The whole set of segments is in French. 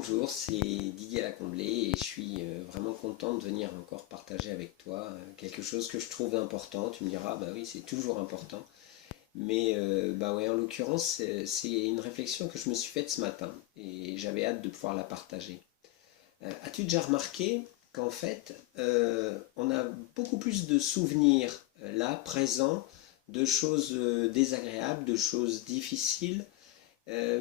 Bonjour, c'est Didier Lacomblé et je suis vraiment content de venir encore partager avec toi quelque chose que je trouve important. Tu me diras, bah oui, c'est toujours important. Mais bah ouais, en l'occurrence, c'est une réflexion que je me suis faite ce matin et j'avais hâte de pouvoir la partager. As-tu déjà remarqué qu'en fait, on a beaucoup plus de souvenirs là, présents, de choses désagréables, de choses difficiles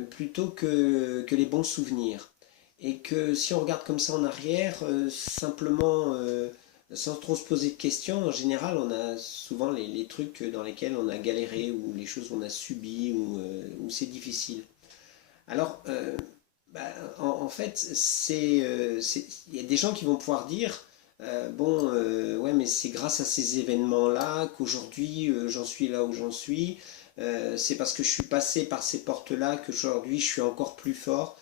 plutôt que les bons souvenirs. Et que si on regarde comme ça en arrière, simplement sans trop se poser de questions, en général, on a souvent les trucs dans lesquels on a galéré ou les choses qu'on a subies ou c'est difficile. Alors, bah, en fait, il y a des gens qui vont pouvoir dire bon, ouais, mais c'est grâce à ces événements-là qu'aujourd'hui j'en suis là où j'en suis. C'est parce que je suis passé par ces portes-là qu'aujourd'hui je suis encore plus fort.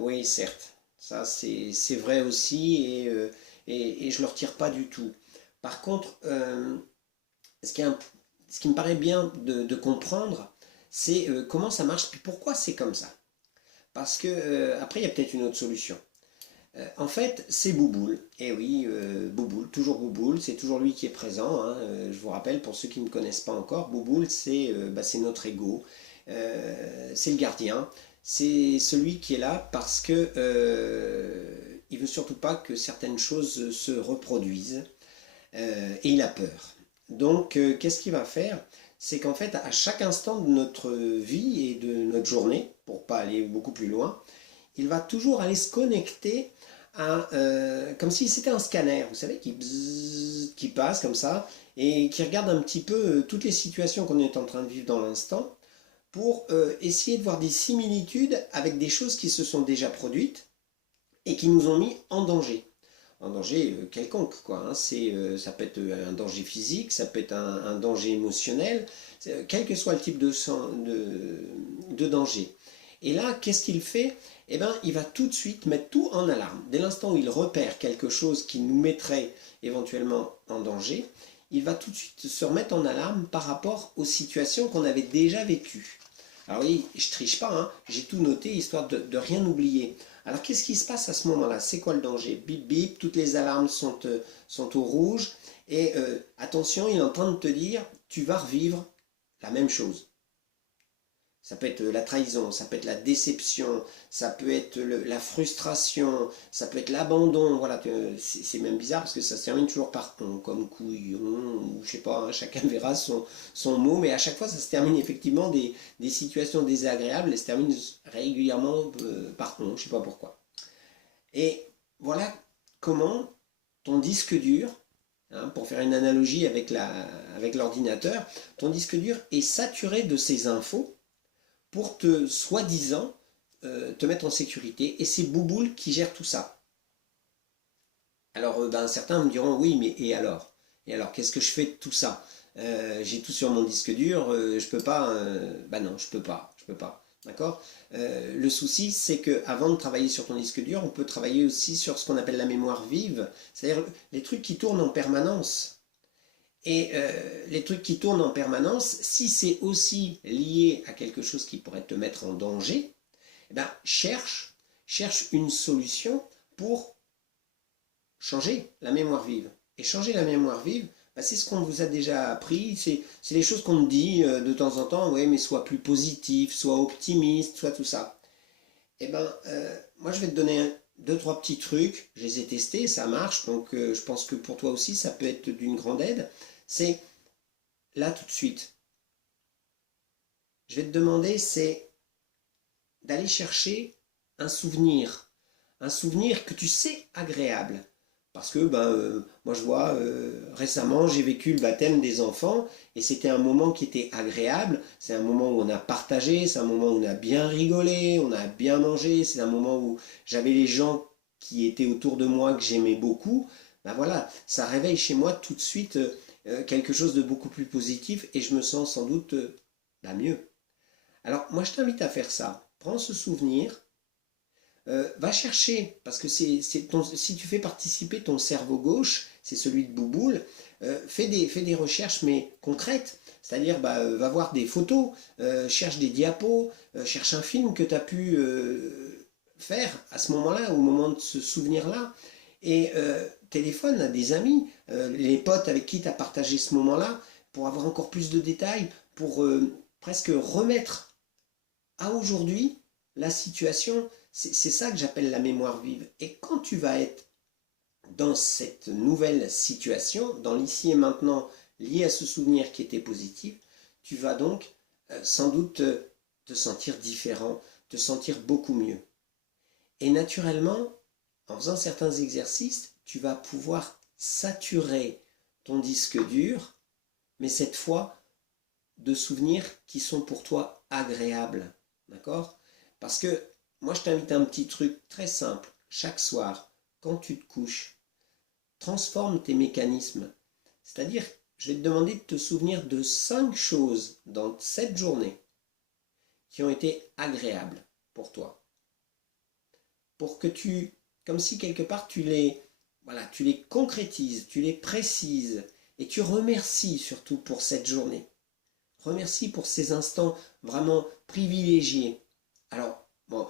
Oui, certes, ça c'est vrai aussi et je ne le retire pas du tout. Par contre, ce qui, est ce qui me paraît bien de comprendre, c'est comment ça marche, puis pourquoi c'est comme ça. Parce que après, il y a peut-être une autre solution. En fait, c'est Bouboule. Et oui, Bouboule, toujours Bouboule, c'est toujours lui qui est présent, hein. Je vous rappelle, pour ceux qui ne me connaissent pas encore, Bouboule, c'est notre ego, c'est le gardien, c'est celui qui est là parce que il veut surtout pas que certaines choses se reproduisent et il a peur. Donc, qu'est-ce qu'il va faire? C'est qu'en fait, à chaque instant de notre vie et de notre journée, pour pas aller beaucoup plus loin, il va toujours aller se connecter à, comme si c'était un scanner, vous savez, qui passe comme ça, et qui regarde un petit peu toutes les situations qu'on est en train de vivre dans l'instant, pour essayer de voir des similitudes avec des choses qui se sont déjà produites et qui nous ont mis en danger. Un danger quelconque, quoi. Hein. Ça peut être un danger physique, ça peut être un danger émotionnel, quel que soit le type de danger. Et là, qu'est-ce qu'il fait? Eh bien, il va tout de suite mettre tout en alarme. Dès l'instant où il repère quelque chose qui nous mettrait éventuellement en danger, il va tout de suite se remettre en alarme par rapport aux situations qu'on avait déjà vécues. Alors oui, je triche pas, hein, j'ai tout noté histoire de rien oublier. Alors qu'est-ce qui se passe à ce moment-là? C'est quoi le danger? Bip bip, toutes les alarmes sont au rouge. Et attention, il est en train de te dire, tu vas revivre la même chose. Ça peut être la trahison, ça peut être la déception, ça peut être la frustration, ça peut être l'abandon. Voilà, c'est même bizarre parce que ça se termine toujours par on, comme couillon, ou je sais pas, hein, chacun verra son mot, mais à chaque fois ça se termine effectivement des situations désagréables, elles se terminent régulièrement par on, je sais pas pourquoi. Et voilà comment ton disque dur, hein, pour faire une analogie avec l'ordinateur, ton disque dur est saturé de ces infos pour te, soi-disant, te mettre en sécurité. Et c'est Bouboule qui gère tout ça. Alors, ben, certains me diront, oui, mais et alors? Et alors, qu'est-ce que je fais de tout ça? J'ai tout sur mon disque dur, je peux pas. Ben non, je peux pas. Je peux pas. D'accord. Le souci, c'est que avant de travailler sur ton disque dur, on peut travailler aussi sur ce qu'on appelle la mémoire vive, c'est-à-dire les trucs qui tournent en permanence. Et les trucs qui tournent en permanence, si c'est aussi lié à quelque chose qui pourrait te mettre en danger, eh ben, cherche une solution pour changer la mémoire vive. Et changer la mémoire vive, ben, c'est ce qu'on vous a déjà appris, c'est les choses qu'on me dit de temps en temps, ouais, mais sois plus positif, sois optimiste, sois tout ça. Eh ben, moi je vais te donner deux, trois petits trucs, je les ai testés, ça marche, donc je pense que pour toi aussi ça peut être d'une grande aide. C'est là tout de suite. Je vais te demander, c'est d'aller chercher un souvenir que tu sais agréable. Parce que moi je vois récemment j'ai vécu le baptême des enfants et c'était un moment qui était agréable, c'est un moment où on a partagé, c'est un moment où on a bien rigolé, on a bien mangé, c'est un moment où j'avais les gens qui étaient autour de moi que j'aimais beaucoup. Ben voilà, ça réveille chez moi tout de suite quelque chose de beaucoup plus positif et je me sens sans doute mieux. Alors moi je t'invite à faire ça. Prends ce souvenir, va chercher, parce que si tu fais participer ton cerveau gauche, c'est celui de Bouboule, fais des recherches mais concrètes, c'est-à-dire va voir des photos, cherche des diapos, cherche un film que tu as pu faire à ce moment-là, au moment de ce souvenir-là. Et téléphone à des amis, les potes avec qui tu as partagé ce moment-là, pour avoir encore plus de détails, pour presque remettre à aujourd'hui la situation. C'est ça que j'appelle la mémoire vive. Et quand tu vas être dans cette nouvelle situation, dans l'ici et maintenant, lié à ce souvenir qui était positif, tu vas donc sans doute te sentir différent, te sentir beaucoup mieux. Et naturellement, en faisant certains exercices, tu vas pouvoir saturer ton disque dur, mais cette fois de souvenirs qui sont pour toi agréables. D'accord? Parce que moi, je t'invite à un petit truc très simple. Chaque soir, quand tu te couches, transforme tes mécanismes. C'est-à-dire, je vais te demander de te souvenir de 5 choses dans cette journée qui ont été agréables pour toi. Pour que comme si quelque part voilà, tu les concrétises, tu les précises et tu remercies surtout pour cette journée. Remercie pour ces instants vraiment privilégiés. Alors, bon,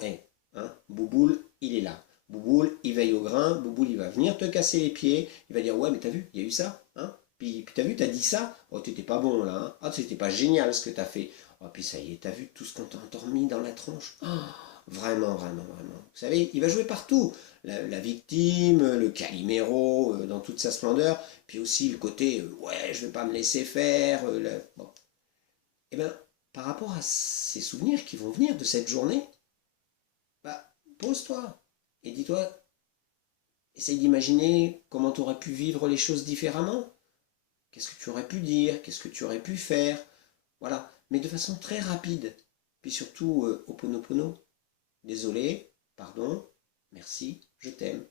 Bouboule, il est là. Bouboule, il veille au grain. Bouboule, il va venir te casser les pieds. Il va dire, ouais, mais t'as vu, il y a eu ça. Hein, puis t'as vu, t'as dit ça. Oh, t'étais pas bon là. Hein. Ah, c'était pas génial ce que t'as fait. Oh, puis ça y est, t'as vu tout ce qu'on t'a endormi dans la tronche. Oh, vraiment, vraiment, vraiment. Vous savez, il va jouer partout. La victime, le Calimero, dans toute sa splendeur. Puis aussi le côté, ouais, je vais pas me laisser faire. Bon. Eh bien, par rapport à ces souvenirs qui vont venir de cette journée, bah, pose-toi et dis-toi, essaye d'imaginer comment tu aurais pu vivre les choses différemment. Qu'est-ce que tu aurais pu dire, qu'est-ce que tu aurais pu faire, voilà, mais de façon très rapide. Puis surtout, Ho'oponopono, désolé, pardon, merci, je t'aime.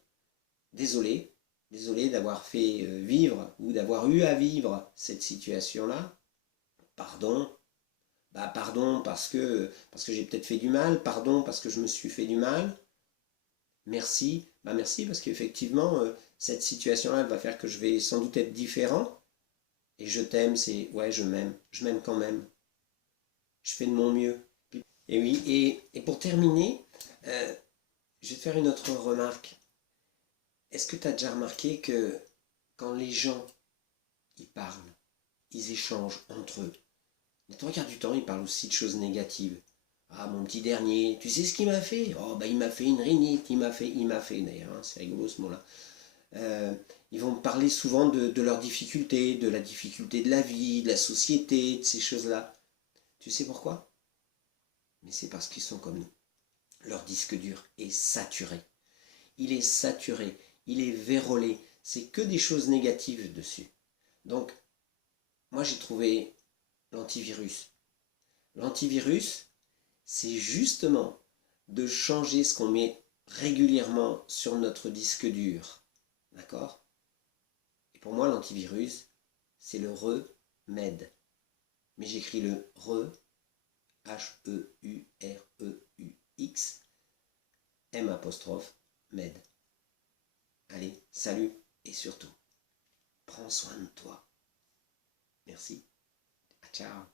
Désolé, désolé d'avoir fait vivre ou d'avoir eu à vivre cette situation-là. Pardon, bah pardon parce que j'ai peut-être fait du mal, pardon parce que je me suis fait du mal. Merci, bah merci parce qu'effectivement cette situation-là elle va faire que je vais sans doute être différent. Et je t'aime, c'est ouais je m'aime quand même. Je fais de mon mieux. Et oui, et pour terminer, je vais te faire une autre remarque. Est-ce que tu as déjà remarqué que quand les gens ils parlent, ils échangent entre eux, les trois quarts du temps, ils parlent aussi de choses négatives. Ah, mon petit dernier, tu sais ce qu'il m'a fait? Oh, bah, il m'a fait une rhinite, il m'a fait, d'ailleurs, hein, c'est rigolo ce mot-là. Ils vont parler souvent de leurs difficultés, de la difficulté de la vie, de la société, de ces choses-là. Tu sais pourquoi? Mais c'est parce qu'ils sont comme nous. Leur disque dur est saturé. Il est saturé, il est vérolé. C'est que des choses négatives dessus. Donc, moi j'ai trouvé l'antivirus. L'antivirus, c'est justement de changer ce qu'on met régulièrement sur notre disque dur. D'accord? Et pour moi, l'antivirus, c'est le remède. Mais j'écris le H-E-U-R-E-U-X, M apostrophe, med. Allez, salut et surtout, prends soin de toi. Merci. Ciao.